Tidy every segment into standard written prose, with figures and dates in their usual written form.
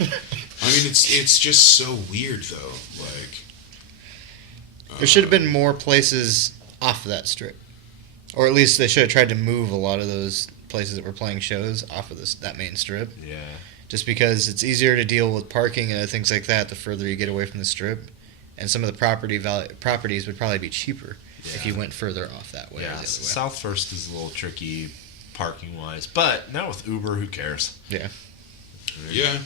I mean, it's just so weird though. Like, there should have been more places off of that strip, or at least they should have tried to move a lot of those places that were playing shows off of that main strip. Yeah. Just because it's easier to deal with parking and things like that the further you get away from the strip, and some of the properties would probably be cheaper if you went further off that way. Yeah, or the other way. South First is a little tricky parking wise, but now with Uber, who cares? Yeah. yeah.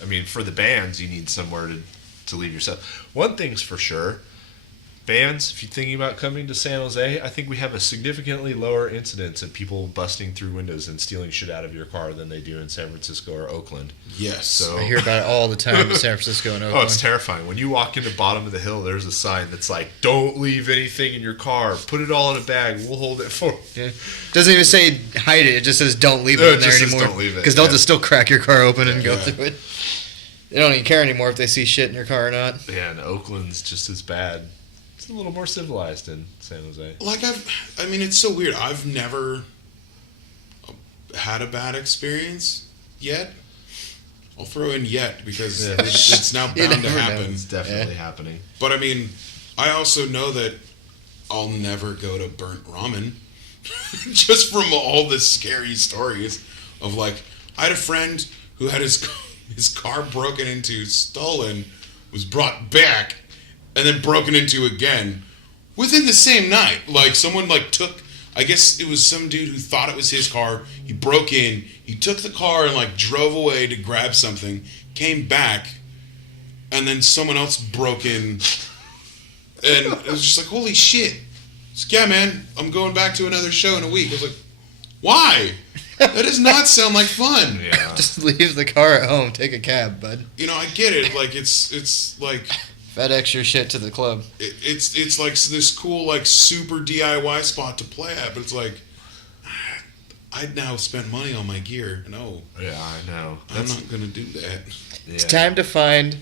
I mean, for the bands, you need somewhere to leave yourself. One thing's for sure. Bands, if you're thinking about coming to San Jose, I think we have a significantly lower incidence of people busting through windows and stealing shit out of your car than they do in San Francisco or Oakland. Yes. So I hear about it all the time in San Francisco and Oakland. Oh, it's terrifying. When you walk in the bottom of the hill, there's a sign that's like, don't leave anything in your car. Put it all in a bag. We'll hold it for you. Yeah. Doesn't even say hide it. It just says don't leave it in there anymore. Don't leave it. Because they'll just still crack your car open and go Yeah. through it. They don't even care anymore if they see shit in your car or not. Yeah, and Oakland's just as bad. It's a little more civilized in San Jose. Like I mean, it's so weird. I've never had a bad experience yet. I'll throw in yet because it's now bound to happen. It's definitely happening. But I mean, I also know that I'll never go to Burnt Ramen just from all the scary stories of like, I had a friend who had his car broken into, stolen, was brought back, and then broken into again within the same night. Like, someone, like, took... I guess it was some dude who thought it was his car. He broke in. He took the car and, like, drove away to grab something. Came back. And then someone else broke in. And it was just like, holy shit. It's like, yeah, man, I'm going back to another show in a week. I was like, why? That does not sound like fun. Yeah. Just leave the car at home. Take a cab, bud. You know, I get it. Like, it's like... FedEx your shit to the club. It's like this cool, like, super DIY spot to play at, but it's like, I'd now spent money on my gear. No. Yeah, I know. I'm not going to do that. Yeah. It's time to find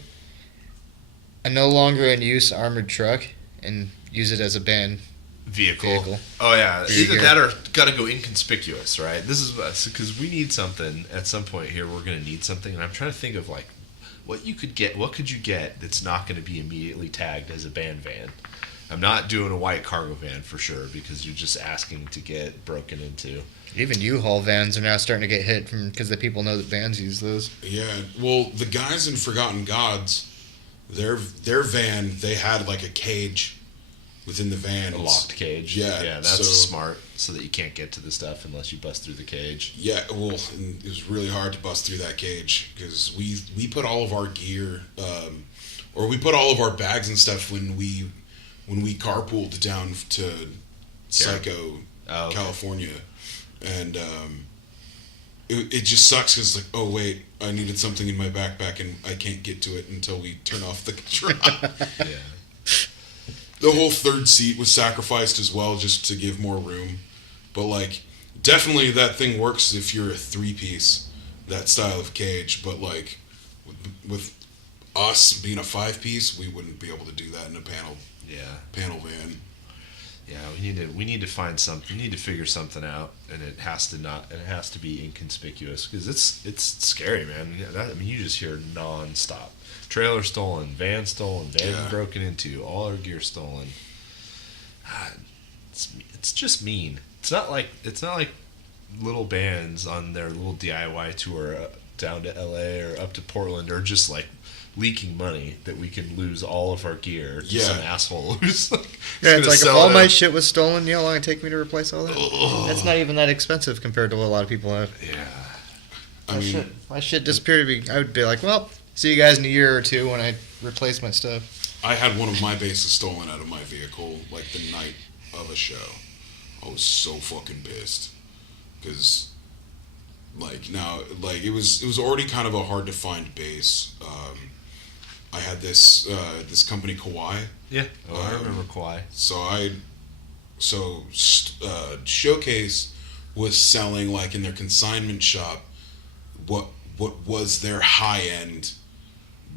a no longer in use armored truck and use it as a band vehicle. Oh, yeah. Here you Either go. that or got to go inconspicuous, right? This is because we need something at some point here. We're going to need something, and I'm trying to think of, like, what could you get that's not going to be immediately tagged as a band van? I'm not doing a white cargo van for sure because you're just asking to get broken into. Even U-Haul vans are now starting to get hit because the people know that bands use those. Yeah. Well, the guys in Forgotten Gods, their van, they had, like, a cage within the van. A locked cage. Yeah. Yeah, that's smart so that you can't get to the stuff unless you bust through the cage. Yeah, well, and it was really hard to bust through that cage because we put all of our gear, or we put all of our bags and stuff when we carpooled down to Psycho, California, and it just sucks because like, oh wait, I needed something in my backpack and I can't get to it until we turn off the drive. Yeah. The whole third seat was sacrificed as well just to give more room. But, like, definitely that thing works if you're a three-piece, that style of cage. But, like, with us being a five-piece, we wouldn't be able to do that in a panel van. Yeah, we need to find something. We need to figure something out, and it has to be inconspicuous because it's scary, man. I mean, you just hear nonstop. Trailer stolen, van broken into, all our gear stolen. It's just mean. It's not like little bands on their little DIY tour down to LA or up to Portland are just like leaking money that we can lose all of our gear to some asshole who's like, it's like if all my shit was stolen, you know how long it'd take me to replace all that? Ugh. That's not even that expensive compared to what a lot of people have. Yeah. My shit disappeared. I would be like, well, see you guys in a year or two when I replace my stuff. I had one of my bases stolen out of my vehicle, like, the night of a show. I was so fucking pissed. Because, like, now, like, it was already kind of a hard-to-find bass. I had this company, Kawhi. Yeah. Oh, I remember Kawhi. Showcase was selling, like, in their consignment shop what was their high-end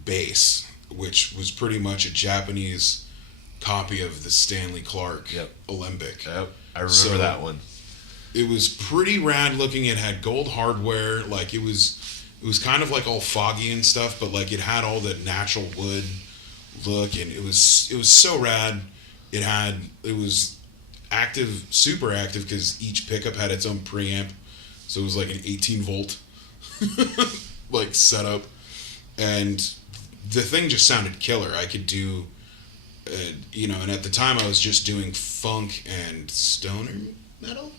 bass, which was pretty much a Japanese copy of the Stanley Clark Alembic. Yep, I remember that one. It was pretty rad looking. It had gold hardware. Like, it was it was kind of like all foggy and stuff, but like it had all the natural wood look, and it was so rad. It was active, super active, because each pickup had its own preamp, so it was like an 18 volt like setup, and the thing just sounded killer. I could do, and at the time I was just doing funk and stoner metal.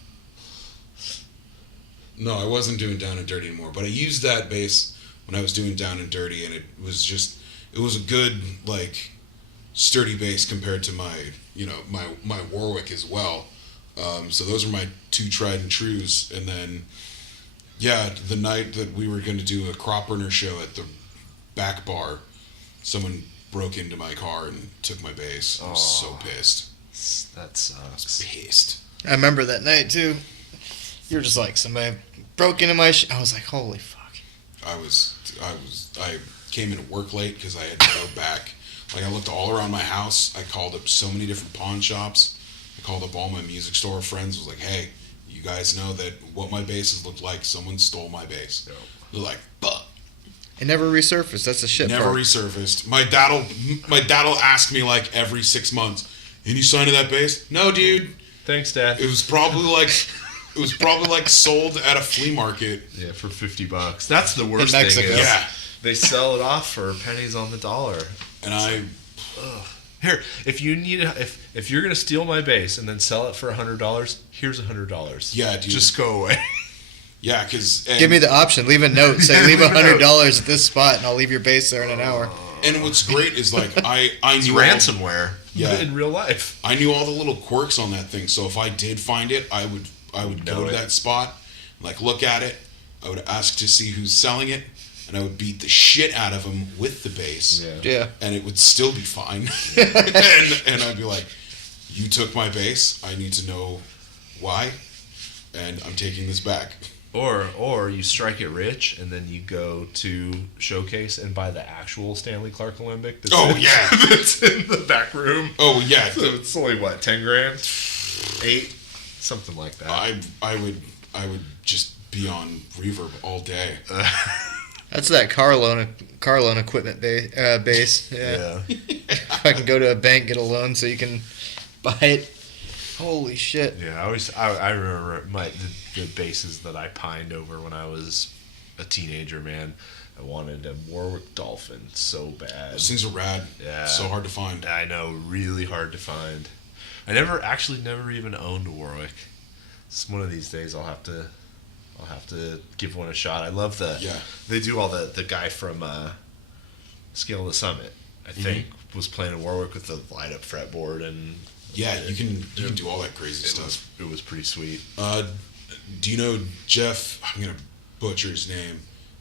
No, I wasn't doing Down and Dirty anymore, but I used that bass when I was doing Down and Dirty, and it was a good, like, sturdy bass compared to my Warwick as well. So those are my two tried and trues. And then, yeah, the night that we were going to do a crop burner show at the back bar, someone broke into my car and took my bass. I was so pissed. That sucks. I was pissed. I remember that night too. You were just like, somebody broke into my I was like, holy fuck. I came into work late because I had to go back. Like, I looked all around my house. I called up so many different pawn shops. I called up all my music store friends. Was like, hey, you guys know that what my basses look like? Someone stole my bass. No. They're like, fuck. It never resurfaced. That's the shit Never part. resurfaced. My dad'll ask me like every 6 months, any sign of that bass? No, dude. Thanks, Dad. It was probably like sold at a flea market. Yeah, for $50. That's the worst In thing. Mexico. Is Yeah. they sell it off for pennies on the dollar. And Here, if you need, if you're gonna steal my bass and then sell it for $100, here's $100. Yeah, dude. Just go away. yeah, because Give me the option. Leave a note. Say, leave $100 at this spot, and I'll leave your bass there in an hour. And what's great is like I It's knew ransomware. Yeah. In real life. I knew all the little quirks on that thing. So if I did find it, I would go to that spot, like look at it. I would ask to see who's selling it, and I would beat the shit out of them with the bass. Yeah. And it would still be fine. and I'd be like, you took my bass. I need to know why, and I'm taking this back. Or you strike it rich, and then you go to Showcase and buy the actual Stanley Clark Alembic. That's in the back room. Oh yeah. So it's only what, 10 grand, 8, something like that. I would just be on reverb all day. That's that car loan equipment base. Yeah. If I can go to a bank, get a loan so you can buy it. Holy shit. Yeah, I remember the basses that I pined over when I was a teenager, man. I wanted a Warwick Dolphin so bad. Those things are rad. Yeah. So hard to find. I know, really hard to find. I never even owned a Warwick. It's one of these days I'll have to give one a shot. I love they do all the guy from Scale of the Summit, I think, was playing a Warwick with the light up fretboard, and yeah, you can do all that crazy stuff. It was pretty sweet. Do you know Jeff? I'm gonna butcher his name.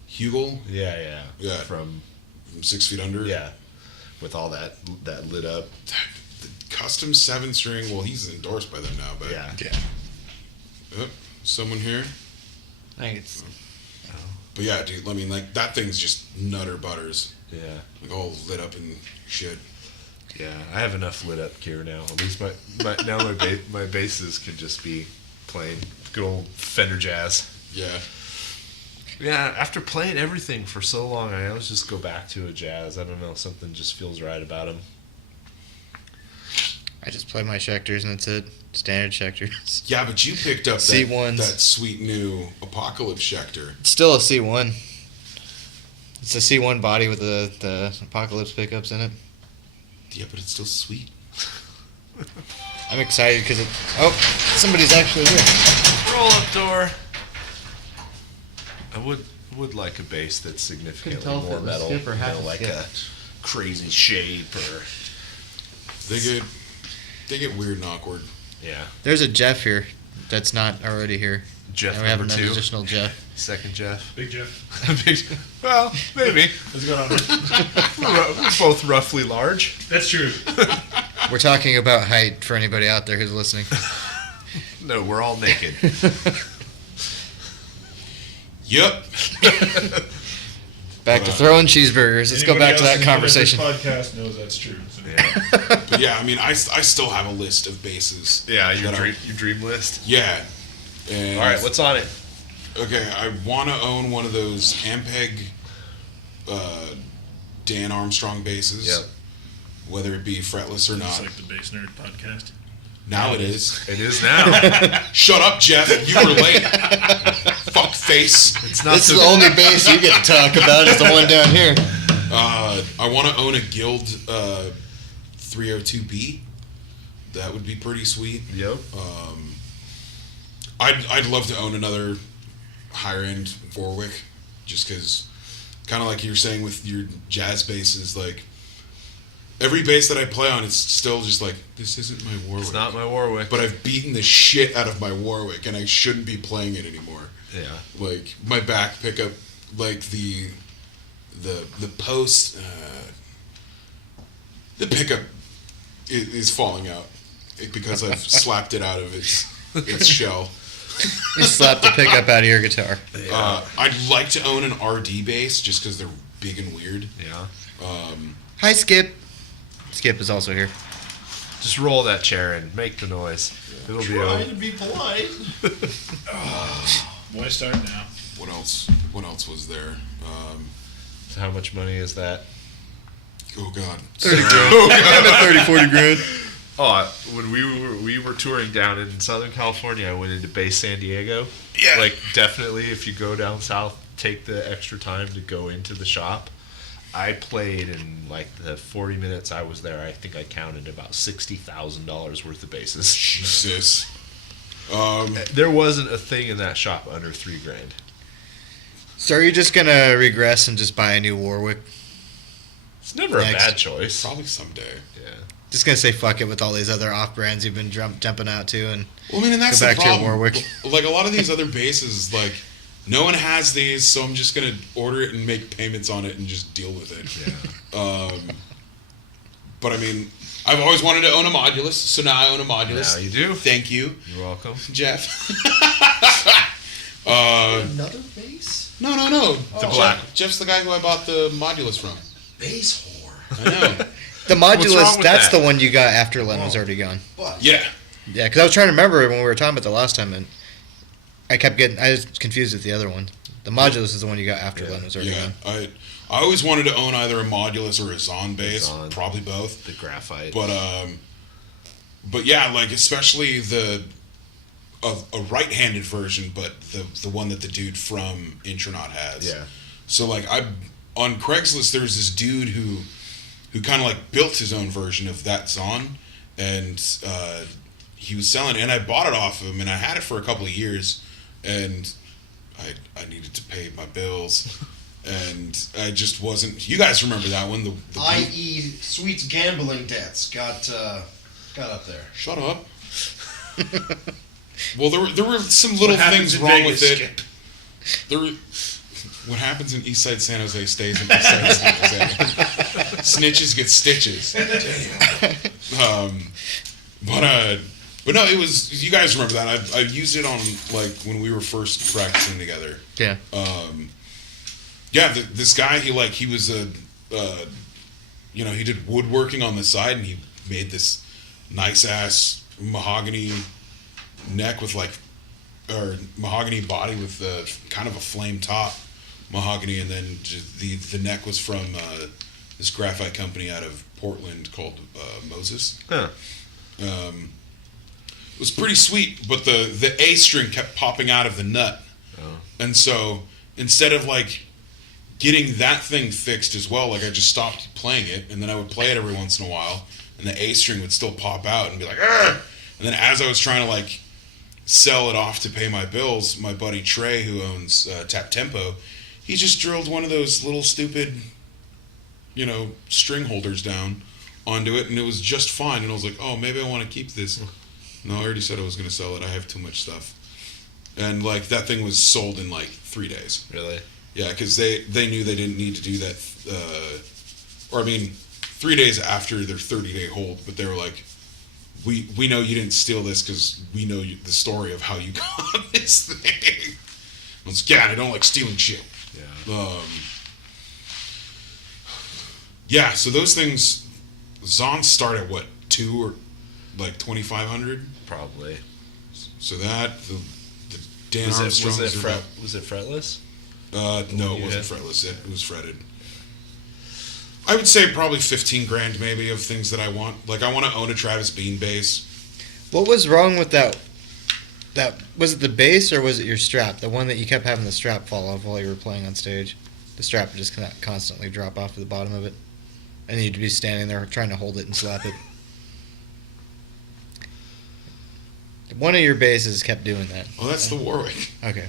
Hugel? Yeah. From 6 Feet Under. Yeah, with all that lit up. The custom 7-string. Well, he's endorsed by them now, but Yeah. Oh, someone here. I think it's. But yeah, dude. I mean, like that thing's just nutter butters. Yeah. Like all lit up and shit. Yeah, I have enough lit up gear now. At least my basses can just be playing good old Fender Jazz. Yeah. Yeah, after playing everything for so long, I always just go back to a jazz. I don't know, something just feels right about them. I just play my Schecters and that's it. Standard Schecters. Yeah, but you picked up C1s. that sweet new Apocalypse Schecter. It's still a C1. It's a C1 body with the Apocalypse pickups in it. Yeah, but it's still sweet. I'm excited because somebody's actually here. Roll up door. I would like a bass that's significantly Couldn't tell if more it was metal, skip or half a like skip. a crazy shape or They get weird and awkward. yeah. There's a Jeff here that's not already here. Jeff And we have number an 2, additional Jeff. second Jeff. Big Jeff. Well, maybe. What's going on, man? Both roughly large. That's true. We're talking about height for anybody out there who's listening. No, we're all naked. Yep. Back to throwing cheeseburgers. Let's go back to that conversation. This podcast knows that's true. So. Yeah. But yeah, I mean, I still have a list of bases. Yeah, your that dream list. Yeah. And All right, what's on it? Okay, I want to own one of those Ampeg Dan Armstrong basses. Yep. Whether it be fretless or It's not. like the Bass Nerd podcast. Now it is. It is now. Shut up, Jeff. You were late. Fuck face. It's not This is the only bass you get to talk about is the one down here. I want to own a Guild 302B. That would be pretty sweet. Yep. I'd love to own another higher end Warwick, just because, kind of like you were saying with your jazz basses, like every bass that I play on, it's still just like, this isn't my Warwick. It's not my Warwick. But I've beaten the shit out of my Warwick, and I shouldn't be playing it anymore. Yeah. Like my back pickup, like the post, the pickup is falling out because I've slapped it out of its shell. You slapped the pickup out of your guitar. I'd like to own an RD bass just because they're big and weird. Yeah. Hi, Skip. Skip is also here. Just roll that chair and make the noise. It'll be Trying over. to be polite. Why start now? What else? What else was there? So how much money is that? Oh God. 30 grand. 30, 40 grand. Oh, when we were touring down in Southern California, I went into Base San Diego. Yeah. Like, definitely, if you go down south, take the extra time to go into the shop. I played in, like, the 40 minutes I was there, I think I counted about $60,000 worth of basses. Jesus. There wasn't a thing in that shop under $3,000. So are you just going to regress and just buy a new Warwick? It's never Next. a bad choice. Probably someday. Yeah. Just going to say fuck it with all these other off-brands you've been jumping out to and Well, I mean, and that's go back the to your problem. Warwick. Like a lot of these other basses, like no one has these, so I'm just gonna order it and make payments on it and just deal with it. Yeah. But I mean, I've always wanted to own a Modulus, so now I own a Modulus. Now you do. Thank you, You're welcome. Jeff. Another bass? No. The black. Jeff's the guy who I bought the Modulus from. Bass whore. I know. The What's wrong Modulus, with that's that? the one you got after Len was already gone. But Yeah. Yeah, because I was trying to remember when we were talking about the last time, and I was confused with the other one. The Modulus is the one you got after Len was already Yeah. gone. I always wanted to own either a Modulus or a Zon bass, Zon. probably both. The graphite. But yeah, like especially a right-handed version, but the one that the dude from Intronaut has. Yeah. So like on Craigslist, there's this dude who kind of like built his own version of that Zon, and he was selling it, and I bought it off of him, and I had it for a couple of years, and I needed to pay my bills. And I just wasn't. You guys remember that one? The i.e. Sweet's gambling debts got up there. Shut up. Well, there were some little What happens things in wrong Vegas, with it. Skip? There were, what happens in Eastside San Jose stays in Eastside San Jose. Snitches get stitches. But no, it was. You guys remember that? I've used it on like when we were first practicing together. Yeah. Yeah, this guy, he was a, he did woodworking on the side, and he made this nice ass mahogany neck with or mahogany body with kind of a flame top mahogany, and then just the neck was from this graphite company out of Portland called Moses. Huh. It was pretty sweet, but the A string kept popping out of the nut, and so instead of getting that thing fixed as well, I just stopped playing it, and then I would play it every once in a while, and the A string would still pop out and be like, "Argh!" And then as I was trying to sell it off to pay my bills, my buddy Trey, who owns Tap Tempo, he just drilled one of those little stupid, string holders down onto it, and it was just fine. And I was like, oh, maybe I want to keep this. No, I already said I was going to sell it. I have too much stuff. And that thing was sold in 3 days. Really? Yeah, because they knew they didn't need to do that. 3 days after their 30-day hold, but they were like, we know you didn't steal this because we know the story of how you got this thing. I was like, yeah, I don't like stealing shit. Yeah. Yeah, so those things, Zons start at what, 2 or 2,500? Probably. So that Dan Was Armstrong's. was it fretless? No, it wasn't fretless. It was fretted. I would say probably 15 grand maybe of things that I want. Like I want to own a Travis Bean bass. What was wrong with that? Was it the bass or was it your strap? The one that you kept having the strap fall off while you were playing on stage. The strap would just constantly drop off at the bottom of it, and you'd be standing there trying to hold it and slap it. One of your basses kept doing that. Oh, that's the Warwick. Okay.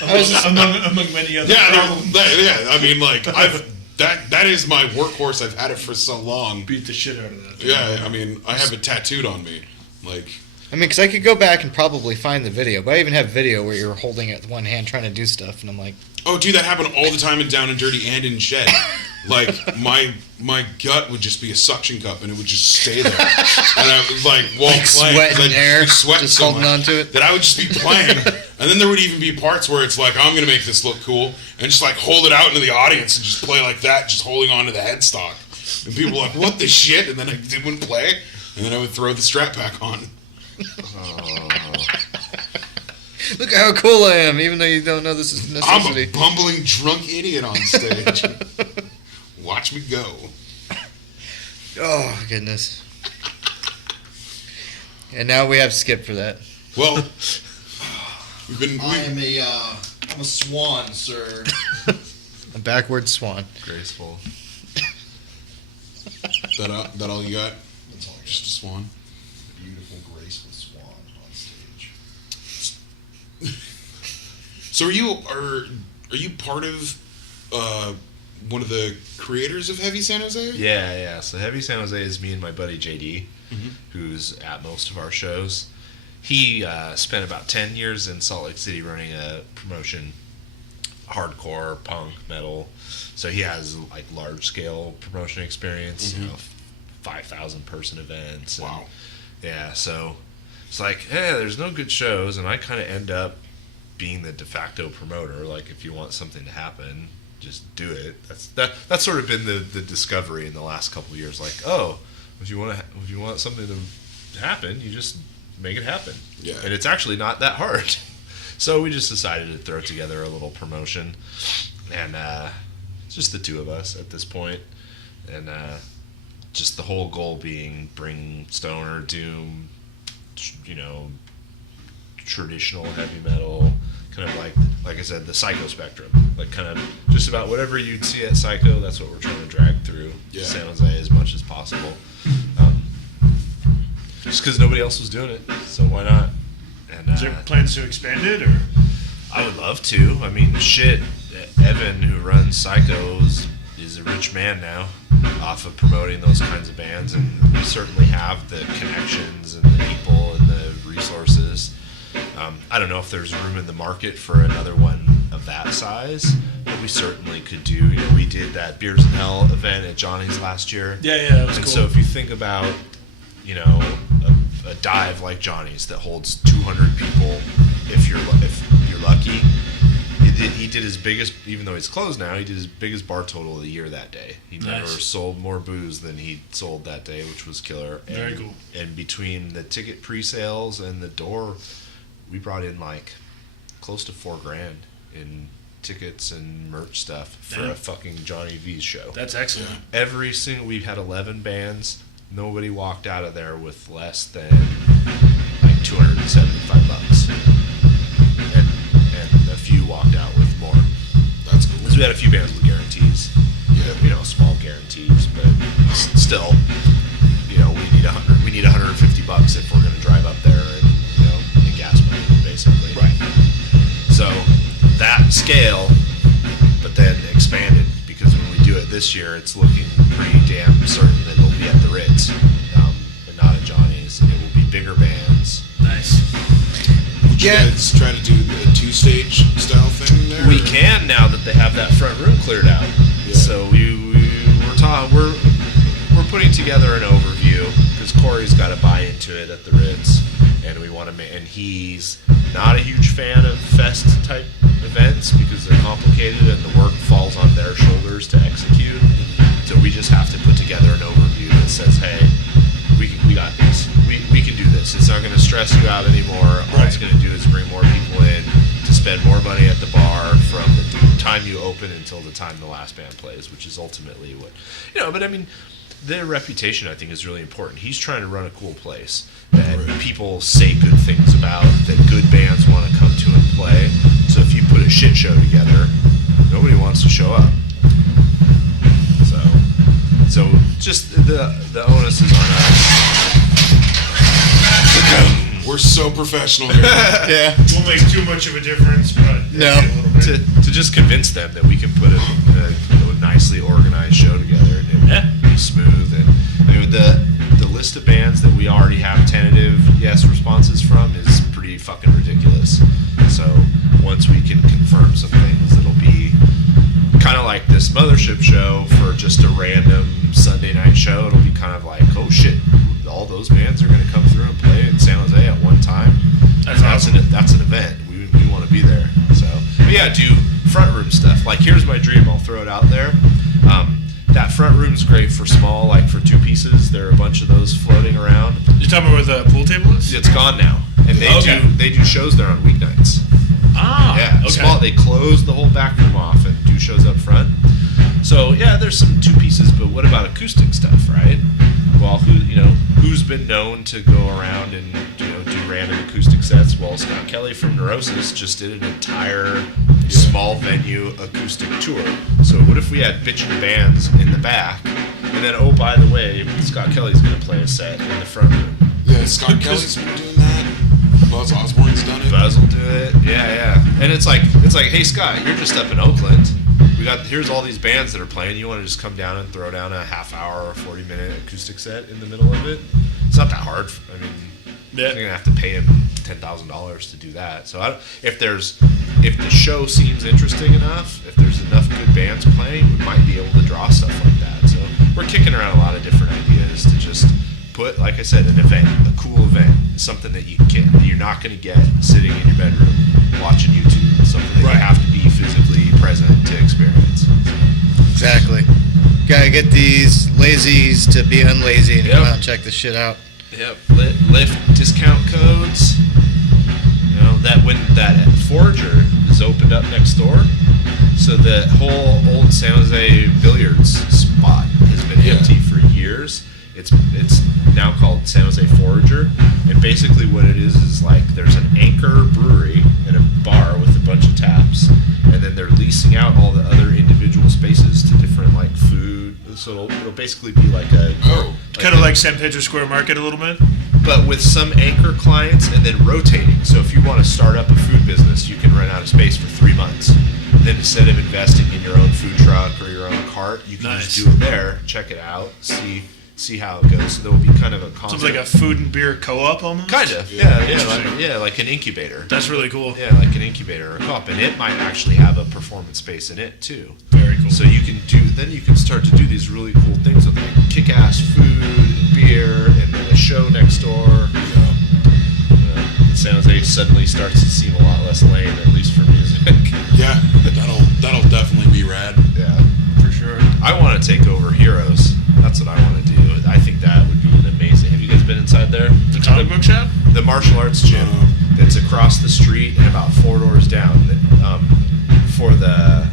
Among many other problems. Yeah. I mean, like that is my workhorse. I've had it for so long. Beat the shit out of that thing. Yeah, I mean, I have it tattooed on me. Like, I mean, because I could go back and probably find the video, but I even have video where you're holding it with one hand trying to do stuff, and I'm like, oh, dude, that happened all the time in Down and Dirty and in Shed. Like, my gut would just be a suction cup, and it would just stay there. And I was like, while playing, sweat and air, sweating just so holding much on to it. that I would just be playing, and then there would even be parts where it's like, I'm gonna make this look cool, and just like hold it out into the audience and just play like that, just holding on to the headstock, and people were like, what the shit? And then I wouldn't play, and then I would throw the strap back on. look at how cool I am, even though you don't know this is a I'm necessity. a bumbling drunk idiot on stage. Watch me go. Oh, goodness. And now we have Skip for that. Well, I'm a swan, sir. A backward swan. Graceful. that all you got? That's all I got. Just a swan. Beautiful, graceful swan on stage. So are you part of one of the creators of Heavy San Jose? Yeah. So Heavy San Jose is me and my buddy JD, who's at most of our shows. He spent about 10 years in Salt Lake City running a promotion, hardcore, punk, metal. So he has like large scale promotion experience, 5,000 person events. Wow. Yeah, so it's like, hey, there's no good shows, and I kind of end up being the de facto promoter. Like, if you want something to happen, just do it. That's sort of been the discovery in the last couple of years. Like, oh, if you want something to happen, you just make it happen. Yeah. And it's actually not that hard. So we just decided to throw together a little promotion, and it's just the two of us at this point, and just the whole goal being bring stoner, doom, traditional heavy metal, kind of like I said, the psycho spectrum, like kind of just about whatever you'd see at Psycho. That's what we're trying to drag through San Jose as much as possible. Just because nobody else was doing it, so why not? And Is there plans to expand it, or? I would love to. I mean, shit, Evan, who runs Psychos, is a rich man now off of promoting those kinds of bands, and we certainly have the connections and the people and the resources. I don't know if there's room in the market for another one of that size, but we certainly could do. We did that Beers in Hell event at Johnny's last year. Yeah, that was and cool. so if you think about, a dive like Johnny's that holds 200 people, if you're lucky, he did his biggest, even though he's closed now, he did his biggest bar total of the year that day. He never sold more booze than he sold that day, which was killer. Very cool. And between the ticket pre-sales and the door, we brought in like close to $4,000 in tickets and merch stuff for a fucking Johnny V's show. That's excellent. We had 11 bands. Nobody walked out of there with less than like $275, and a few walked out with more. That's cool. Because we had a few bands with guarantees, small guarantees, but still, we need $150 if we're going to drive up there and gas money, basically. Right. So that scale, but then expanded, because when we do it this year, it's looking pretty damn certain that it'll be at the Ritz, and not at Johnny's. It will be bigger bands. Nice. Would you guys try to do the 2-stage style thing there? We can now that they have that front room cleared out. Yeah. So we're putting together an overview, because Corey's got to buy into it at the Ritz, and we want to and he's not a huge fan of fest type events because they're complicated and the work falls on their shoulders to execute. So we just have to put together an overview that says, hey, we got this. We can do this. It's not going to stress you out anymore. All it's going to do is bring more people time you open until the time the last band plays, which is ultimately what, but I mean, their reputation, I think, is really important. He's trying to run a cool place that people say good things about, that good bands want to come to and play. So if you put a shit show together, nobody wants to show up. So just the onus is on us. We're so professional here. Yeah. Won't make too much of a difference, but No. a little bit. To just convince them that we can put a nicely organized show together and it will be smooth. And I mean, the list of bands that we already have tentative yes responses from is pretty fucking ridiculous. So once we can confirm some things, it'll be kind of like this Mothership show for just a random Sunday night show. It'll be kind of like, oh shit, all those bands are going to come through and play in San Jose at one time. That's awesome. That's an event. We want to be there. So, but yeah, do front room stuff. Like, here's my dream. I'll throw it out there. That front room's great for small, like for two pieces. There are a bunch of those floating around. You're talking about where the pool table is? It's gone now, and they do shows there on weeknights. Ah, Yeah, okay. small. They close the whole back room off and do shows up front. So yeah, there's some two pieces, but what about acoustic stuff, right? Well, who's been known to go around and do random acoustic sets? Well, Scott Kelly from Neurosis just did an entire small venue acoustic tour. So what if we had bitchin' bands in the back, and then oh by the way, Scott Kelly's going to play a set in the front room. Yeah, Scott Kelly's been doing that. Buzz Osborne's done it. Buzz will do it. Yeah. And it's like, hey Scott, you're just up in Oakland. Here's all these bands that are playing. You want to just come down and throw down a half hour or 40-minute acoustic set in the middle of it? It's not that hard. I mean, you're gonna have to pay him $10,000 to do that. So if the show seems interesting enough, if there's enough good bands playing, we might be able to draw stuff like that. So we're kicking around a lot of different ideas to just put, like I said, an event, a cool event, something that you're not going to get sitting in your bedroom watching YouTube, something that you have to be physically present to experience. Exactly. Gotta get these lazies to be unlazy and come out and check this shit out. Yep. Lyft discount codes. That when that Forager is opened up next door, so the whole old San Jose billiards spot has been empty for years. It's now called San Jose Forager, and basically what it is like there's an anchor brewery and a bar with a bunch of taps, and then they're leasing out all the other individual spaces to different like food. So it'll basically be like a Kind of like San Pedro Square Market a little bit? but with some anchor clients and then rotating. So if you want to start up a food business, you can rent out a space for 3 months. Then instead of investing in your own food truck or your own cart, you can just do it there, check it out, see how it goes. So there will be kind of a concept. Sounds like a food and beer co-op almost? Kind of, yeah, like an incubator. That's really cool. Yeah, like an incubator or a co-op, and it might actually have a performance space in it too. Very cool. So you can start to do these really cool things with like kick-ass food and beer, and then a show next door. San Jose suddenly starts to seem a lot less lame, at least for music. Yeah, that'll definitely be rad. Yeah, for sure. I want to take over Heroes. That's what I want to do. I think that would be an amazing. Have you guys been inside there? The comic book shop? The martial arts gym that's across the street and about 4 doors down. For the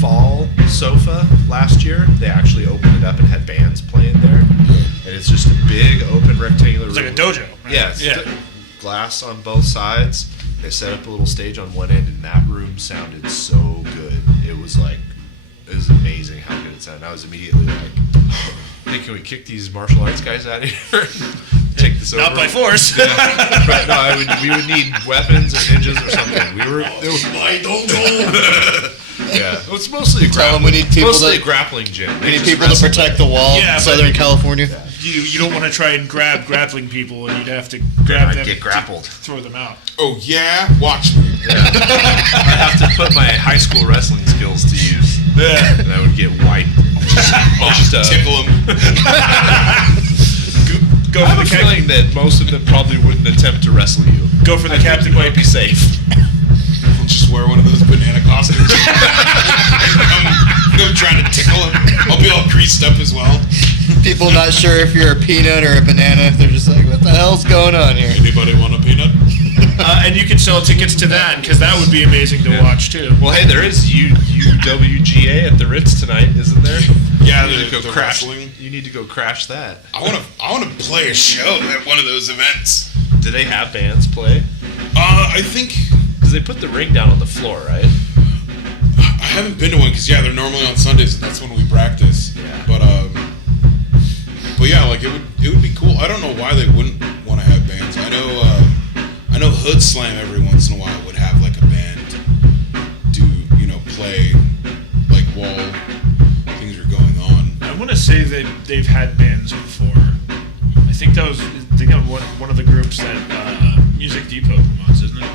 fall sofa last year, they actually opened it up and had bands playing there. And it's just a big open rectangular room. It's like a dojo. Right? Yeah, it's glass on both sides. They set up a little stage on one end, and that room sounded so good. It was amazing how good it sounded. I was immediately like, hey, can we kick these martial arts guys out of here? Take this over. Not by force. Yeah. Right, we would need weapons or ninjas or something. My dojo. Yeah, it's mostly a Tell them we need people a grappling gym. We need people to protect the wall in Southern California. You don't want to try and grab grappling people, and you'd have to grab them, get grappled, throw them out. Oh yeah, watch me. Yeah. I have to put my high school wrestling skills to use. Yeah. And I would get wiped. Tickle them. Go I have a feeling that most of them probably wouldn't attempt to wrestle you. Go for the captain. Might be safe. I'll just wear one of those banana costumes. I'm trying to tickle him. I'll be all greased up as well. People not sure if you're a peanut or a banana. They're just like, what the hell's going on here? Anybody want a peanut? And you can sell tickets to that, because that would be amazing to watch, too. Well, hey, there is UWGA at the Ritz tonight, isn't there? Yeah, you need to go the crash. wrestling. You need to go crash that. I want to play a show at one of those events. Do they have bands play? I think Because they put the ring down on the floor, right? I haven't been to one because they're normally on Sundays and that's when we practice. Yeah. But yeah, like it would be cool. I don't know why they wouldn't want to have bands. I know Hood Slam every once in a while would have like a band do play like while things are going on. I want to say that they've had bands before. I think that was one of the groups that Music Depot promotes, isn't it?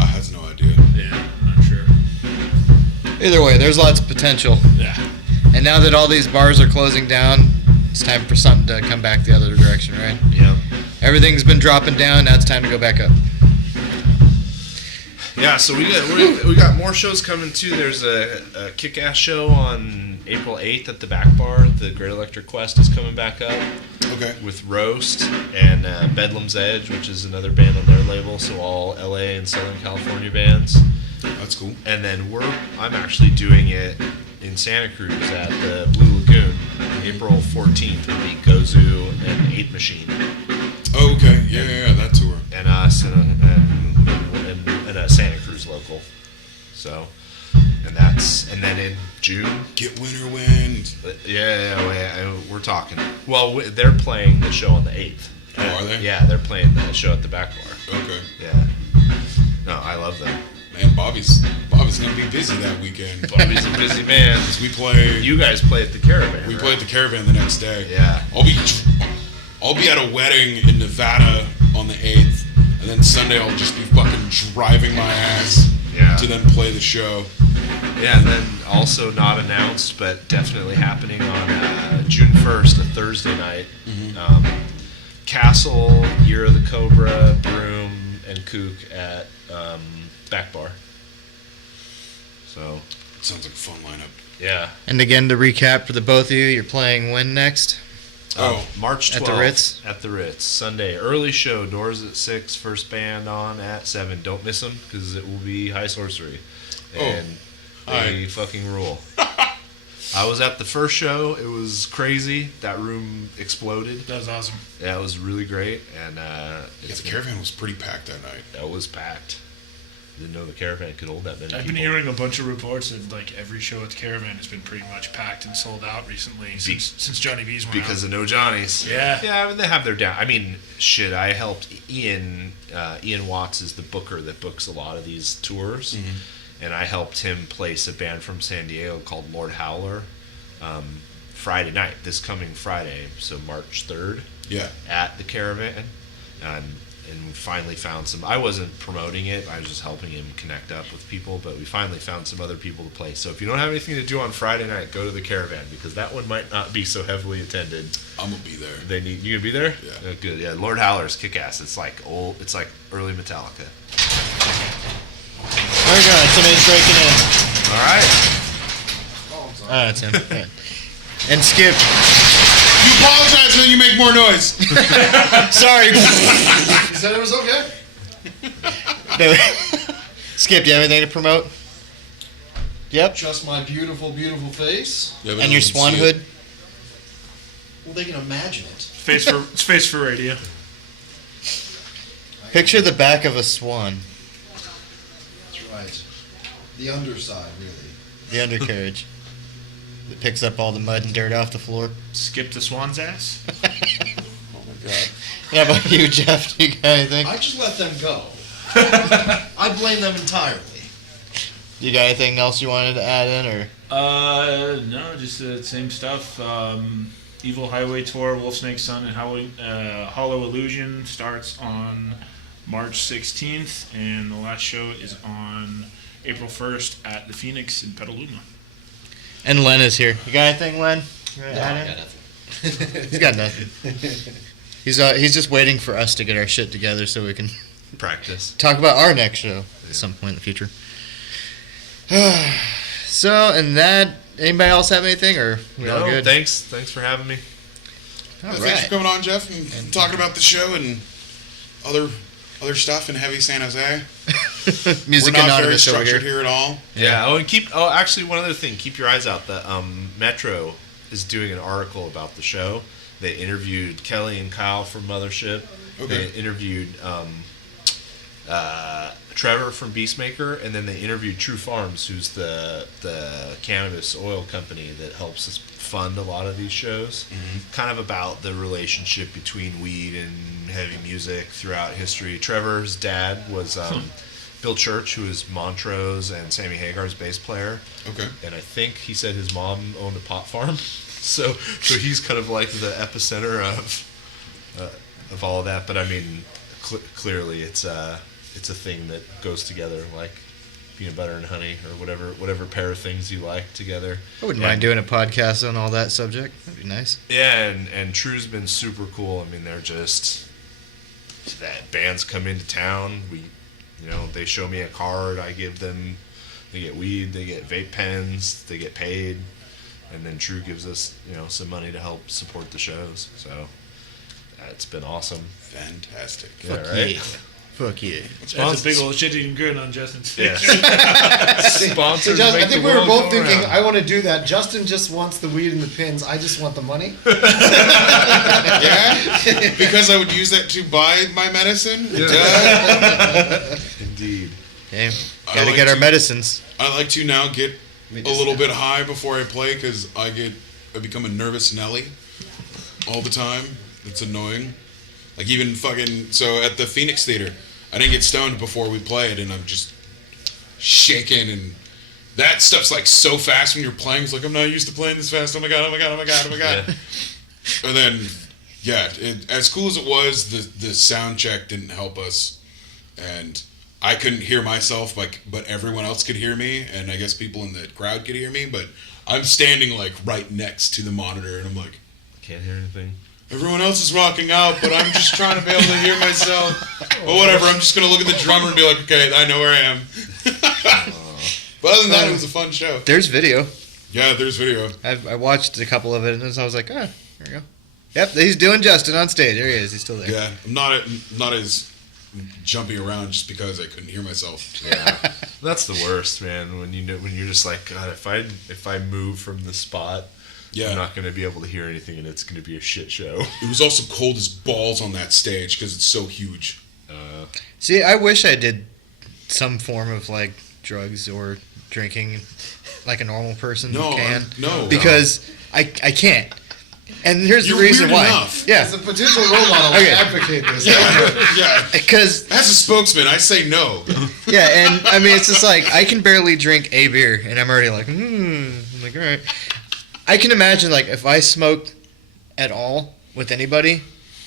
I has no idea. Yeah, I'm not sure. Either way, there's lots of potential. Yeah. And now that all these bars are closing down, it's time for something to come back the other direction, right? Yeah. Everything's been dropping down. Now it's time to go back up. Yeah, so we got more shows coming too. There's a kick-ass show on April 8th at the Back Bar. The Great Electric Quest is coming back up Okay. with Roast and Bedlam's Edge, which is another band on their label. So all LA and Southern California bands. That's cool. And then I'm actually doing it in Santa Cruz at the Blue Lagoon. April 14th will be Gozu and 8 Machine. Oh, okay. Yeah, that tour. And us and a Santa Cruz local. So, and then in June, Get Winter Wind. we're talking. Well, they're playing the show on the 8th. Oh, are they? Yeah, they're playing the show at the Back Bar. Okay. Yeah. No, I love them. Man, Bobby's gonna be busy that weekend. Bobby's a busy man. 'Cause we play. You guys play at the Caravan. We right? play at the Caravan the next day. Yeah. I'll be at a wedding in Nevada on the 8th, and then Sunday I'll just be fucking driving my ass to then play the show. Yeah, and then also not announced, but definitely happening on June 1st, a Thursday night. Castle, Year of the Cobra, Broom, and Kook at Back Bar. So, It sounds like a fun lineup. yeah. And again, to recap for the both of you, you're playing when next? March 12th. At the Ritz? At the Ritz. Sunday. Early show. Doors at 6. First band on at 7. Don't miss them because it will be High Sorcery. And they fucking rule. I was at the first show. It was crazy. That room exploded. That was awesome. Yeah, it was really great. And The Caravan was pretty packed that night. that was packed. Didn't know the Caravan could hold that many I've people. been hearing a bunch of reports that like every show at the Caravan has been pretty much packed and sold out recently since Johnny V's went because out. of No Johnny's. Yeah. Yeah, I mean, they have their down. I mean, shit, I helped Ian. Ian Watts is the booker that books a lot of these tours. And I helped him place a band from San Diego called Lord Howler Friday night, this coming Friday, so March 3rd, Yeah. at the Caravan. And we finally found some. I wasn't promoting it, I was just helping him connect up with people, but we finally found some other people to play. So if you don't have anything to do on Friday night, go to the Caravan because that one might not be so heavily attended. I'm gonna be there. You gonna be there? Yeah. Oh, good. Yeah, Lord Howler's kick ass. It's like early Metallica. Oh my God, somebody's breaking in. All right. Oh, that's him. Yeah. And Skip. You apologize when you make more noise. Sorry. He said it was okay. Skip, do you have anything to promote? Yep. Just my beautiful, beautiful face. Yeah, but And no your one can swan see hood? it. Well, they can imagine it. It's face for radio. Picture the back of a swan. That's right. The underside, really. The undercarriage. That picks up all the mud and dirt off the floor. Skip the swan's ass. Oh my god. How about you, Jeff? Do you got anything? I just let them go. I blame them entirely. You got anything else you wanted to add in, or? No, just the same stuff. Evil Highway Tour, Wolfsnake Sun, and Hollow Illusion starts on March 16th, and the last show is on April 1st at the Phoenix in Petaluma. And Len is here. You got anything, Len? You wanna No, add I in? got nothing. He's got nothing. He's just waiting for us to get our shit together so we can Practice. talk about our next show at some point in the future. So, and that, anybody else have anything, or we all No, good? thanks for having me. All Thanks for right. coming on, Jeff, and talking about the show. And other stuff in heavy San Jose. Music We're not very Anonymous over structured here. here at all. Yeah. Actually, one other thing. Keep your eyes out. The Metro is doing an article about the show. They interviewed Kelly and Kyle from Mothership. Okay. They interviewed Trevor from Beastmaker, and then they interviewed True Farms, who's the cannabis oil company that helps us fund a lot of these shows. Kind of about the relationship between weed and heavy music throughout history. Trevor's dad was Bill Church, who is Montrose and Sammy Hagar's bass player. Okay. And I think he said his mom owned a pot farm. So he's kind of like the epicenter of all of that. But I mean, clearly it's a thing that goes together, like peanut butter and honey, or whatever pair of things you like together. I wouldn't mind doing a podcast on all that subject. That'd be nice. Yeah, and True's been super cool. I mean, they're just that bands come into town. They show me a card. I give them. They get weed. They get vape pens. They get paid, and then True gives us some money to help support the shows. So it's been awesome. Fantastic. Yeah, right. Yeah. Fuck yeah. That's a big old shit-eating grin on Justin's face. Yeah. See, Sponsors Justin, I make think the we were world both go thinking, round. I want to do that. Justin just wants the weed and the pins. I just want the money. Yeah? Because I would use that to buy my medicine? Duh. Indeed. Okay. I Gotta like get our to- medicines. I like to now get We a just- little bit high before I play because I become a nervous Nelly all the time. It's annoying. Like even so at the Phoenix Theater, I didn't get stoned before we played, and I'm just shaking, and that stuff's like so fast when you're playing. It's like, I'm not used to playing this fast. Oh my god, oh my god, oh my god, oh my god. Yeah. And then, yeah, as cool as it was, the sound check didn't help us, and I couldn't hear myself, but everyone else could hear me, and I guess people in the crowd could hear me, but I'm standing like right next to the monitor, and I'm like, Can't hear anything. everyone else is rocking out, but I'm just trying to be able to hear myself. But whatever, I'm just gonna look at the drummer and be like, okay, I know where I am. But other than that, it was a fun show. There's video. Yeah, there's video. I watched a couple of it, and I was like, there we go. Yep, he's doing Justin on stage. There he is. He's still there. Yeah, I'm not as jumping around just because I couldn't hear myself. Yeah, that's the worst, man. When you're just like, God, if I move from the spot, Yeah. I'm not going to be able to hear anything, and it's going to be a shit show. It was also cold as balls on that stage because it's so huge. See, I wish I did some form of like drugs or drinking like a normal person No, can. no. Because I can't. And here's You're the reason weird why. enough. Yeah. As a potential role model, Okay. I advocate this. Yeah. Because As a spokesman, I say no. yeah, and I mean it's just like I can barely drink a beer and I'm already like, I'm like, all right. I can imagine like if I smoked at all with anybody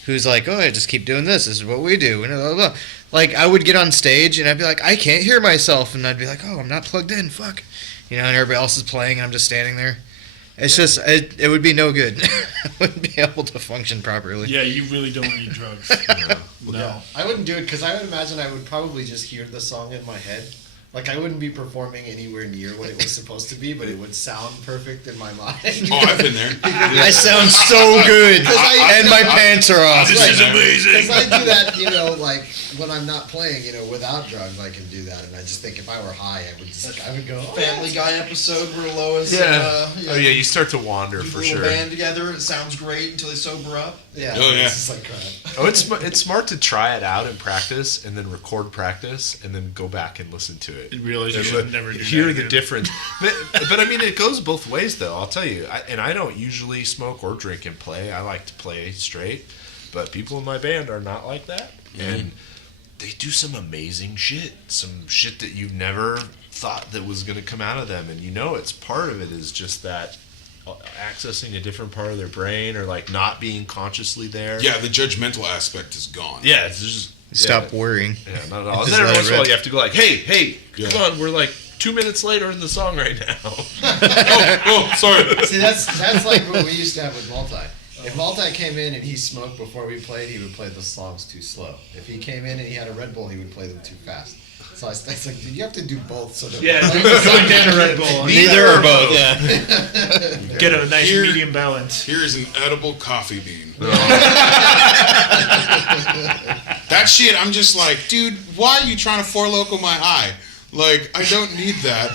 who's like, oh, I just keep doing this. This is what we do. And blah, blah, blah. Like I would get on stage and I'd be like, I can't hear myself, and I'd be like, oh, I'm not plugged in. Fuck, and everybody else is playing and I'm just standing there. It's just it would be no good. I wouldn't be able to function properly. Yeah, you really don't need drugs. No. Yeah, I wouldn't do it because I would imagine I would probably just hear the song in my head. Like I wouldn't be performing anywhere near what it was supposed to be, but it would sound perfect in my mind. Oh, I've been there. I sound so good, and my pants are off. This is amazing. Because I do that, like when I'm not playing, without drugs, I can do that. And I just think if I were high, I would go. Oh, Family Guy episode where Lois You start to wander do for a little sure. band together. It sounds great until they sober up. Yeah. Oh, yeah. It's just like crap. Oh, it's smart to try it out in practice, and then record practice, and then go back and listen to it. You realize you And should never do that hear the again. difference. But I mean, it goes both ways, though. I'll tell you. I don't usually smoke or drink and play. I like to play straight. But people in my band are not like that, and they do some amazing shit. Some shit that you never thought that was going to come out of them, and it's part of it is just that accessing a different part of their brain, or like not being consciously there. Yeah, the judgmental aspect is gone. Yeah, it's just Stop worrying. Yeah, not at all. And Just then every let once it in a while rip. you have to go like, hey, Yeah. come on, we're like 2 minutes later in the song right now. Oh, sorry. See, that's like what we used to have with Multi. If Multi came in and he smoked before we played, he would play the songs too slow. If he came in and he had a Red Bull, he would play them too fast. So I was like, dude, you have to do both. So that Yeah, Go down a Red Bull. Neither or both. Yeah. Get a nice Here- medium balance. Here is an edible coffee bean. That shit, I'm just like, dude, why are you trying to Four Loko my eye? Like, I don't need that.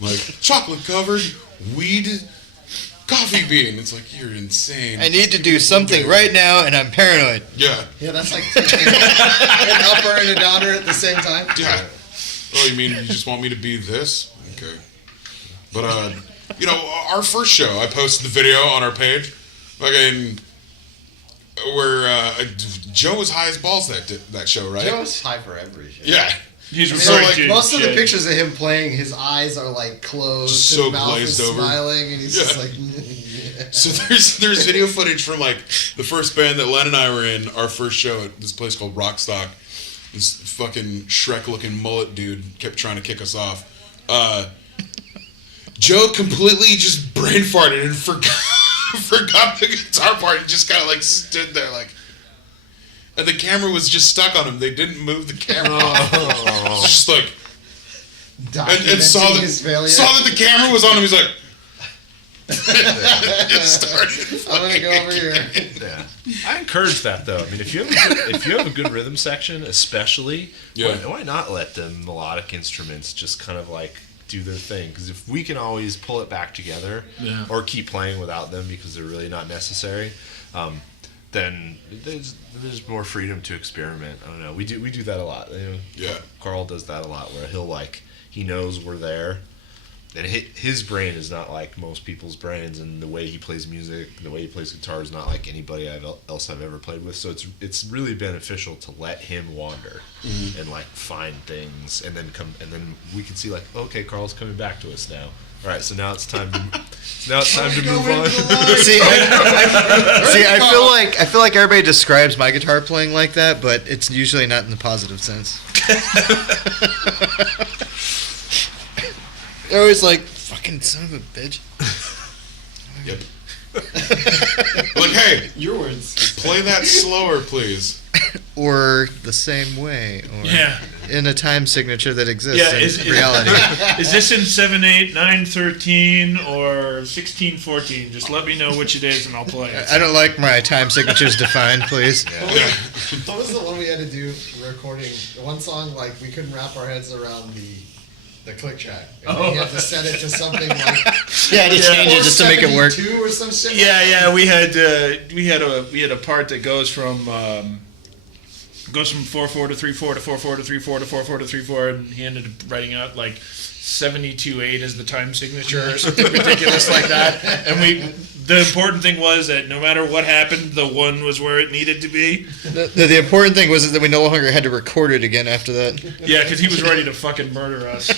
Like, chocolate covered weed coffee bean. It's like, you're insane. I need to do something right now, and I'm paranoid. Yeah. Yeah, that's like an upper and a downer at the same time. Yeah. Oh, you mean you just want me to be this? Okay. But, our first show, I posted the video on our page. Fucking, where Joe was high as balls that show, right? Joe's high for every shit. Yeah. He's I mean, referring like, to most of the shit. pictures of him playing, his eyes are like closed, Just his so mouth glazed is over. smiling, and he's just Yeah. like, yeah. So there's video footage from like the first band that Len and I were in, our first show at this place called Rockstock. This fucking Shrek looking mullet dude kept trying to kick us off. Joe completely just brain farted and forgot the guitar part and just kind of like stood there like, and the camera was just stuck on him. They didn't move the camera. It's just like, and saw Documenting that his failure. the camera was on him. He's like, just started. I'm gonna go over here. Yeah, I encourage that though. I mean, if you have a good rhythm section, especially, Yeah. why not let the melodic instruments just kind of like do their thing? Because if we can always pull it back together, Yeah. or keep playing without them because they're really not necessary, then there's more freedom to experiment. I don't know. We do that a lot. You know, Yeah. Carl does that a lot, where he knows we're there. And his brain is not like most people's brains, and the way he plays music, the way he plays guitar is not like anybody else I've ever played with. So it's really beneficial to let him wander and like find things, and then we can see like, okay, Carl's coming back to us now. All right, so now it's time to move on. See, I feel like everybody describes my guitar playing like that, but it's usually not in the positive sense. They're always like, fucking son of a bitch. Yep. Like, hey, Your words. play that slower, please. Or the same way. Or Yeah. in a time signature that exists Yeah, in is reality. Is this in 7/8, 9/13, or 16/14? Just let me know which it is, and I'll play it. I don't like my time signatures defined, please. Yeah. What was the one we had to do recording? The one song, like, we couldn't wrap our heads around the click track. And then you have to set it to something like Yeah, to change it just to make it work. 472 or some shit. Yeah, we had a part that goes from 4/4 to 3/4 to 4/4 to 3/4 to 4/4 to 3/4, and he ended up writing out like 72/8 as the time signature or something ridiculous like that. And the important thing was that no matter what happened, the one was where it needed to be. The important thing was that we no longer had to record it again after that. Yeah, because he was ready to fucking murder us.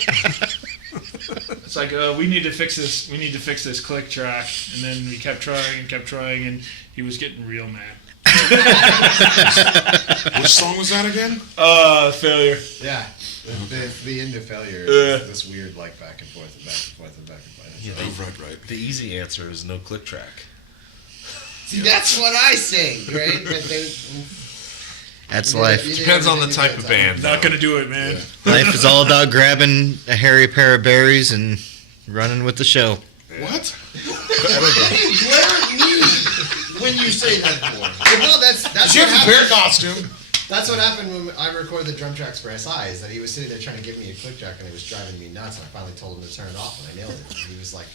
It's like, we need to fix this. We need to fix this click track, and then we kept trying, and he was getting real mad. Which song was that again? Failure. Yeah. The end of failure Yeah. is this weird, like, back and forth and back and forth and back and forth. Oh, right. The easy answer is no click track. See, that's what I say, right? But That's life. Depends on the type of band. Not gonna do it, man. Life is all about grabbing a hairy pair of berries and running with the show. What? You glare at me when you say that, boy. Well, no, that's Did you what have a bear happened. costume? That's what happened when I recorded the drum tracks for SI. Is that he was sitting there trying to give me a click track, and it was driving me nuts. And I finally told him to turn it off, and I nailed it. And he was like,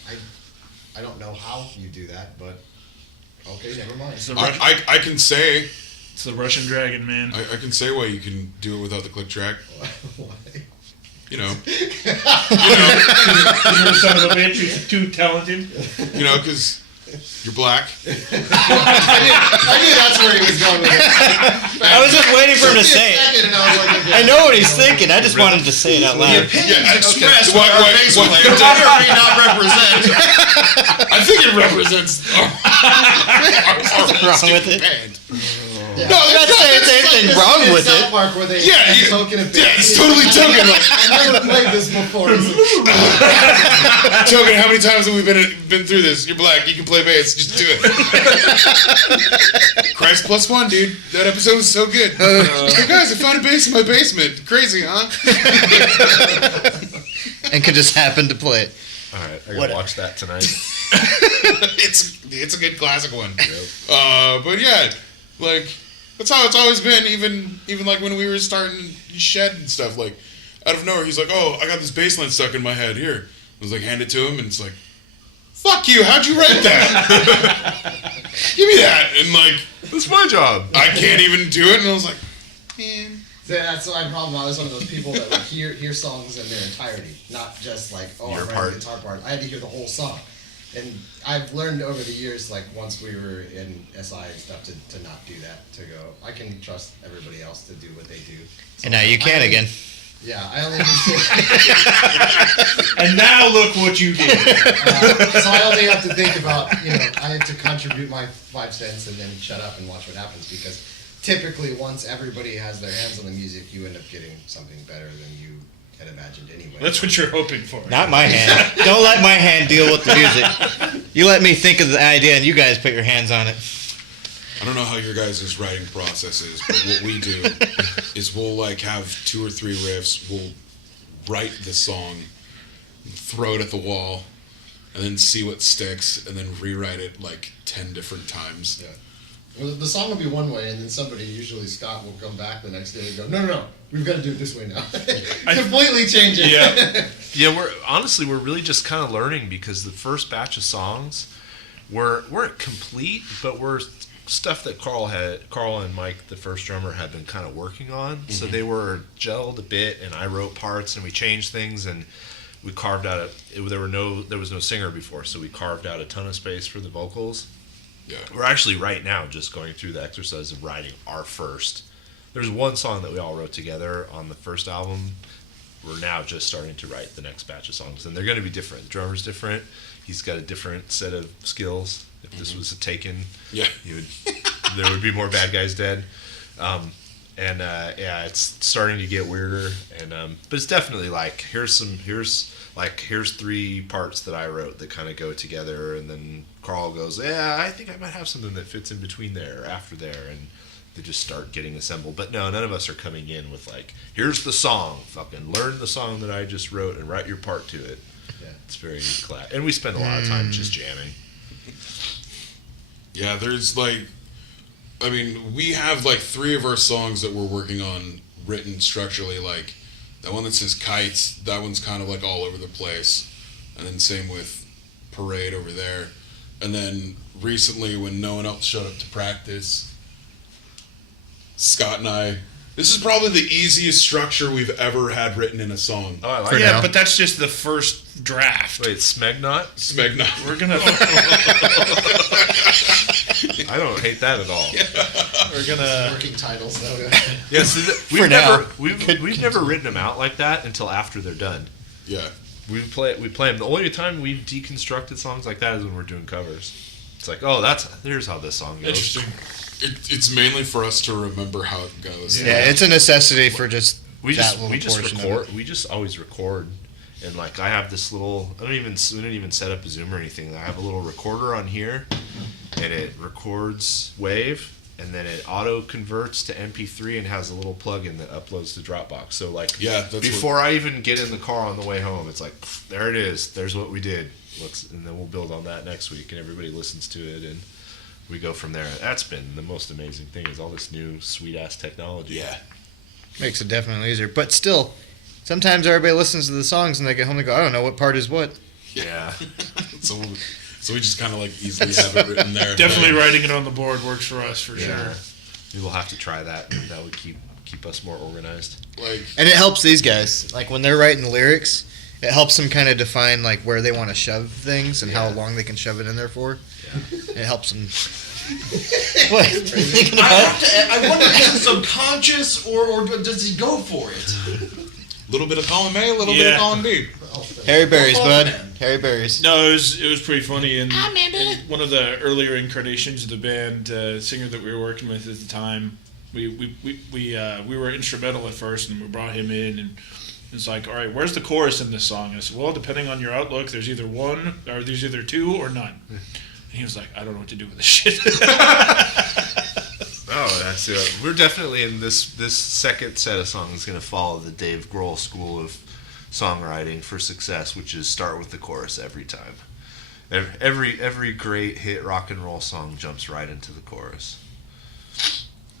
"I don't know how you do that, but okay, never mind." It's the, I can say it's the Russian dragon, man. I can say why you can do it without the click track. Why? You know, You're a son of a bitch. You're too talented. because you're black. I knew that's where he was going with it. I was just waiting for him to say it. Second, and I was like, okay. I know what he's thinking. I just wanted to say it out loud. Yeah, Expressed What- by our what- bass what- player may or may not represent. I think it represents our wrong with it? band. Yeah. No, I'm not saying there's anything wrong with South it. Park where they Yeah, yeah. token a bit. Yeah, it's totally token. Like, I never played this before. It's token, how many times have we been through this? You're black, you can play bass, just do it. Christ plus one, dude. That episode was so good. Hey guys, I found a bass in my basement. Crazy, huh? And could just happen to play it. All right, I gotta What- watch that tonight. It's a good classic one. But yeah, like that's how it's always been. Even like when we were starting Shed and stuff, like out of nowhere, he's like, "Oh, I got this bass line stuck in my head. Here." I was like, hand it to him, and it's like, "Fuck you! How'd you write that? Give me that!" And like, That's my job. I can't even do it. And I was like, man. So that's my problem. I was one of those people that would hear songs in their entirety, not just like, oh, Your I read part. the guitar part. I had to hear the whole song. And I've learned over the years, like once we were in SI and stuff, to not do that. To go, I can trust everybody else to do what they do. So And now you I can only- again. Yeah, I only need to. And now look what you did. So I only have to think about, I have to contribute my 5 cents and then shut up and watch what happens, because typically once everybody has their hands on the music, you end up getting something better than you had imagined anyway. That's what you're hoping for. Not my hand. Don't let my hand deal with the music. You let me think of the idea, and you guys put your hands on it. I don't know how your guys' writing process is, but what we do is we'll like have 2 or 3 riffs. We'll write the song, throw it at the wall, and then see what sticks, and then rewrite it like 10 different times. Yeah. Well, the song will be one way, and then somebody, usually Scott, will come back the next day and go, no, we've got to do it this way now. Completely change it. Yeah. Yeah, we're really just kind of learning, because the first batch of songs weren't complete, but were stuff that Carl and Mike, the first drummer, had been kind of working on. Mm-hmm. So they were gelled a bit, and I wrote parts, and we changed things, and we carved out there was no singer before, so we carved out a ton of space for the vocals. Yeah. We're actually right now just going through the exercise of writing our first. There's one song that we all wrote together on the first album. We're now just starting to write the next batch of songs, and they're going to be different. The drummer's different. He's got a different set of skills. If this was a Taken, Yeah. there would be more bad guys dead. It's starting to get weirder, but it's definitely like here's 3 parts that I wrote that kind of go together, and then Carl goes, yeah, I think I might have something that fits in between there or after there, and they just start getting assembled. But no, none of us are coming in with like, here's the song, fucking learn the song that I just wrote and write your part to it. Yeah. It's very and we spend a lot of time just jamming. Yeah, there's like, I mean, we have like 3 of our songs that we're working on written structurally. Like that one that says Kites, that one's kind of like all over the place. And then same with Parade over there. And then recently, when no one else showed up to practice, Scott and I, this is probably the easiest structure we've ever had written in a song. Oh, I like For it. Yeah, now. but that's just the first draft. Wait, Smegnot? Smegna. We're gonna I don't hate that at all. we're gonna Working titles, though. Yes, For now. we've never written them out like that until after they're done. Yeah. We play them. The only time we've deconstructed songs like that is when we're doing covers. It's like, oh, here's how this song goes. Interesting. It's mainly for us to remember how it goes. Yeah, it's a necessity for just We that just little we just portion of record. it. We just always record, and like I have this little. We don't even set up a Zoom or anything. I have a little recorder on here, and it records wave, and then it auto converts to MP3 and has a little plugin that uploads to Dropbox. So like, Yeah, that's before I even get in the car on the way home, it's like, there it is. There's what we did. And then we'll build on that next week, and everybody listens to it, and we go from there. That's been the most amazing thing, is all this new sweet ass technology. Yeah. Makes it definitely easier. But still, sometimes everybody listens to the songs and they get home and go, I don't know what part is what. Yeah. So we just kind of like easily have it written there. definitely Like, writing it on the board works for us for Yeah. sure. We will have to try that. That would keep us more organized. like And it helps these guys. Like when they're writing lyrics, it helps them kind of define like where they want to shove things and how Yeah. long they can shove it in there for. Yeah. It helps them. What? You thinking I about? have to. I wonder, is it subconscious or does he go for it? a little bit of column A, a little bit Yeah. of column B. Harry Berry's, Oh, bud. man. Harry Berry's. No, it was pretty funny. In one of the earlier incarnations of the band, singer that we were working with at the time, we were instrumental at first, and we brought him in, and it's like, all right, where's the chorus in this song? And I said, well, depending on your outlook, there's either 2 or none. And he was like, I don't know what to do with this shit. Oh, that's it. We're definitely in this second set of songs going to follow the Dave Grohl school of songwriting for success, which is start with the chorus every time. Every great hit rock and roll song jumps right into the chorus.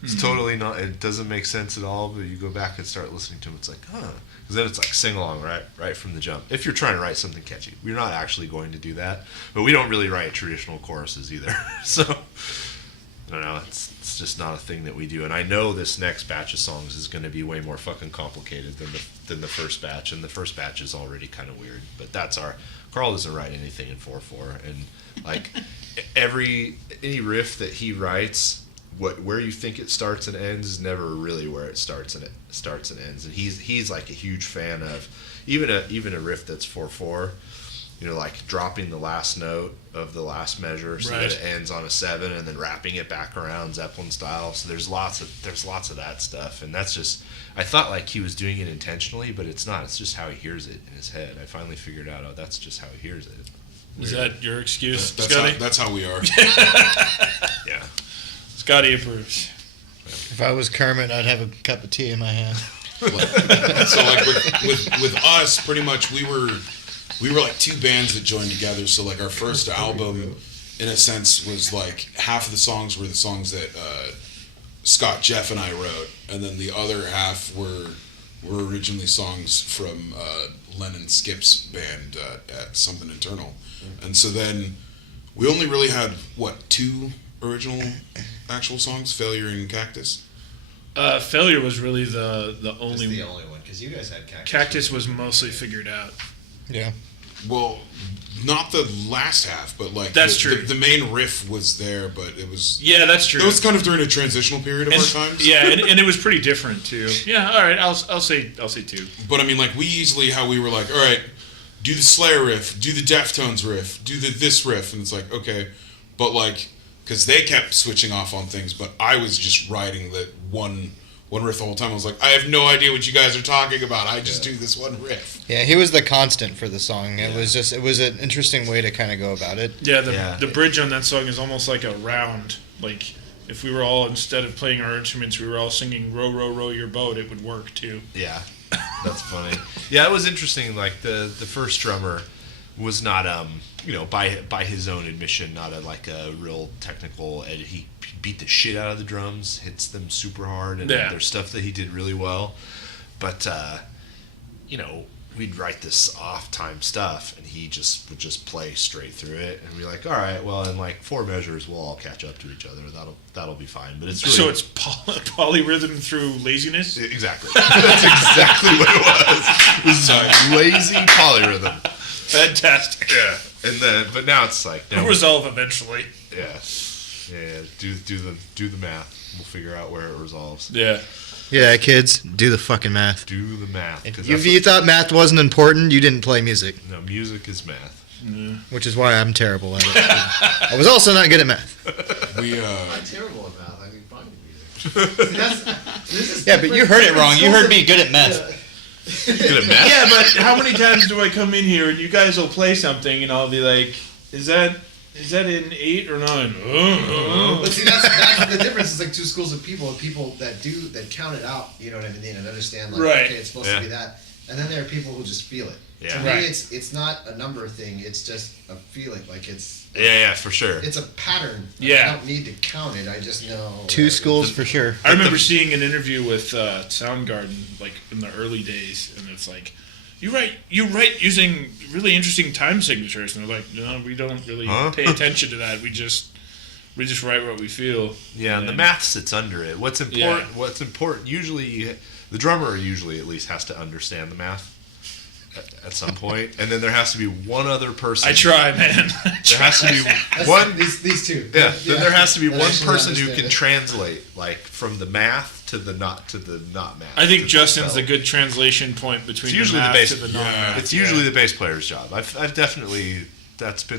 It's totally not. It doesn't make sense at all. But you go back and start listening to them. It's like, because then it's like sing along right from the jump. If you're trying to write something catchy, we're not actually going to do that. But we don't really write traditional choruses either. So I don't know. It's just not a thing that we do. And I know this next batch of songs is going to be way more fucking complicated than the first batch. And the first batch is already kind of weird. But that's Carl doesn't write anything in 4/4, and like any riff that he writes. Where you think it starts and ends is never really where it starts and ends. And he's like a huge fan of even a riff that's 4/4, like dropping the last note of the last measure so that it ends on a 7 and then wrapping it back around Zeppelin style. So there's lots of that stuff, and that's just, I thought like he was doing it intentionally, but it's not. It's just how he hears it in his head. I finally figured out, that's just how he hears it. Is that your excuse, That's Scotty? that's how we are. Yeah. Scotty approves. If I was Kermit, I'd have a cup of tea in my hand. So like with us, pretty much we were like two bands that joined together. So like our first album, in a sense, was like half of the songs were the songs that Scott, Jeff, and I wrote, and then the other half were originally songs from Len and Skip's band at Something Internal. And so then we only really had two original actual songs, Failure and Cactus. Failure was really the It's only. the only one, because you guys had Cactus. Cactus was mostly figured out. Yeah. Well, not the last half, but like That's true. The main riff was there, but it was. Yeah, that's true. It was kind of during a transitional period of our times. Yeah, and it was pretty different too. Yeah, all right, I'll say 2. But I mean, like how we were like, all right, do the Slayer riff, do the Deftones riff, do this riff, and it's like, okay, but like, because they kept switching off on things, but I was just writing that one riff the whole time. I was like, I have no idea what you guys are talking about. I just do this one riff. Yeah, he was the constant for the song. It was an interesting way to kind of go about it. Yeah, the bridge on that song is almost like a round. Like if we were all, instead of playing our instruments, we were all singing "Row, row, row your boat," it would work too. Yeah, that's funny. Yeah, it was interesting. Like the first drummer was not by his own admission not a real technical edit. He beat the shit out of the drums, hits them super hard, and there's stuff that he did really well. But we'd write this off time stuff, and he would just play straight through it, and be like, all right, well, in like 4 measures we'll all catch up to each other. That'll be fine. But it's really, so it's polyrhythm through laziness. Exactly. That's exactly what it was. It was lazy polyrhythm. Fantastic. Yeah. And then, but now it's like It'll resolve eventually. Yeah. Do the math. We'll figure out where it resolves. Yeah. Yeah, kids, do the fucking math. Do the math. If you thought math wasn't important, you didn't play music. No, music is math. Yeah. Which is why I'm terrible at it. I was also not good at math. I'm terrible at math. I mean, fine with music. Yeah, but you heard it wrong. You heard me good at math. Good at math? Yeah, but how many times do I come in here and you guys will play something and I'll be like, is that in 8 or 9? But see, that's the difference. It's like two schools of people. People that count it out, you know what I mean, and understand, like, Right. okay, it's supposed to be that. And then there are people who just feel it. Yeah. To me, Right. it's not a number thing. It's just a feeling. Like Yeah, for sure. it's a pattern. Yeah. I don't need to count it. I just know. Two schools for sure. I remember seeing an interview with Soundgarden, like in the early days, and it's like, you write using really interesting time signatures, and they're like, no, we don't really pay attention to that. We just write what we feel. Yeah, and the math sits under it. What's important? Usually, the drummer usually at least has to understand the math at some point, and then there has to be one other person. I try, man. There has to be one. These two. Yeah. Then there has to be that one actually person who understand can it. translate, like from the math to the not math. I think to Justin's the a good translation point between It's usually the the math bass. to the non-math. It's usually the bass player's job. I've definitely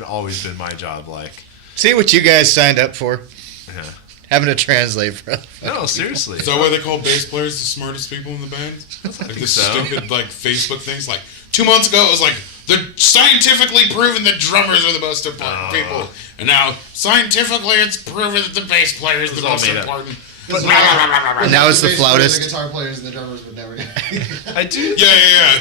always been my job. Like, See what you guys signed up for? yeah. Having to translate for. No, seriously. Is that why they call bass players the smartest people in the band? Like think the so. stupid like Facebook things. Like 2 months ago, it was like they're scientifically proven that drummers are the most important people, and now scientifically it's proven that the bass player is It the was all most made up. important. Now it's the bass players, flautist. The guitar players and the drummers would never get. I do. Yeah.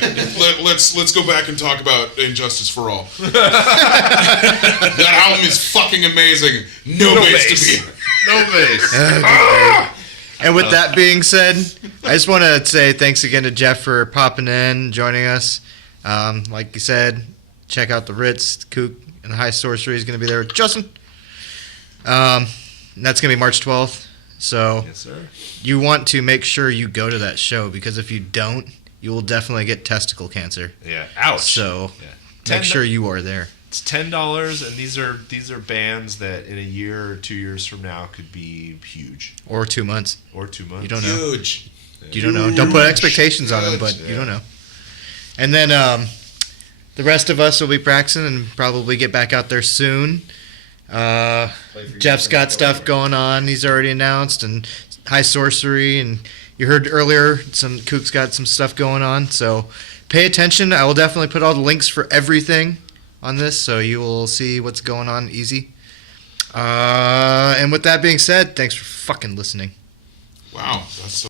Let's go back and talk about Injustice for All. That album is fucking amazing. No bass to be. No bass. And with that being said, I just want to say thanks again to Jeff for popping in, joining us. Like you said, check out the Ritz, Kook, and the High Sorcery is going to be there with Justin. And that's going to be March 12th. So Yes, sir. you want to make sure you go to that show, because if you don't, you will definitely get testicle cancer. Yeah. Ouch. So Yeah. make sure you are there. It's $10, and these are bands that in a year or 2 years from now could be huge. Or 2 months. Or 2 months. You don't know. Huge. You don't know. Don't put expectations on them, but Huge. you don't know. And then the rest of us will be practicing and probably get back out there soon. Jeff's got stuff going on. He's already announced, and High Sorcery, and you heard earlier Kook's got some stuff going on. So pay attention. I will definitely put all the links for everything on this, so you will see what's going on easy. And with that being said, thanks for fucking listening. Wow, that's so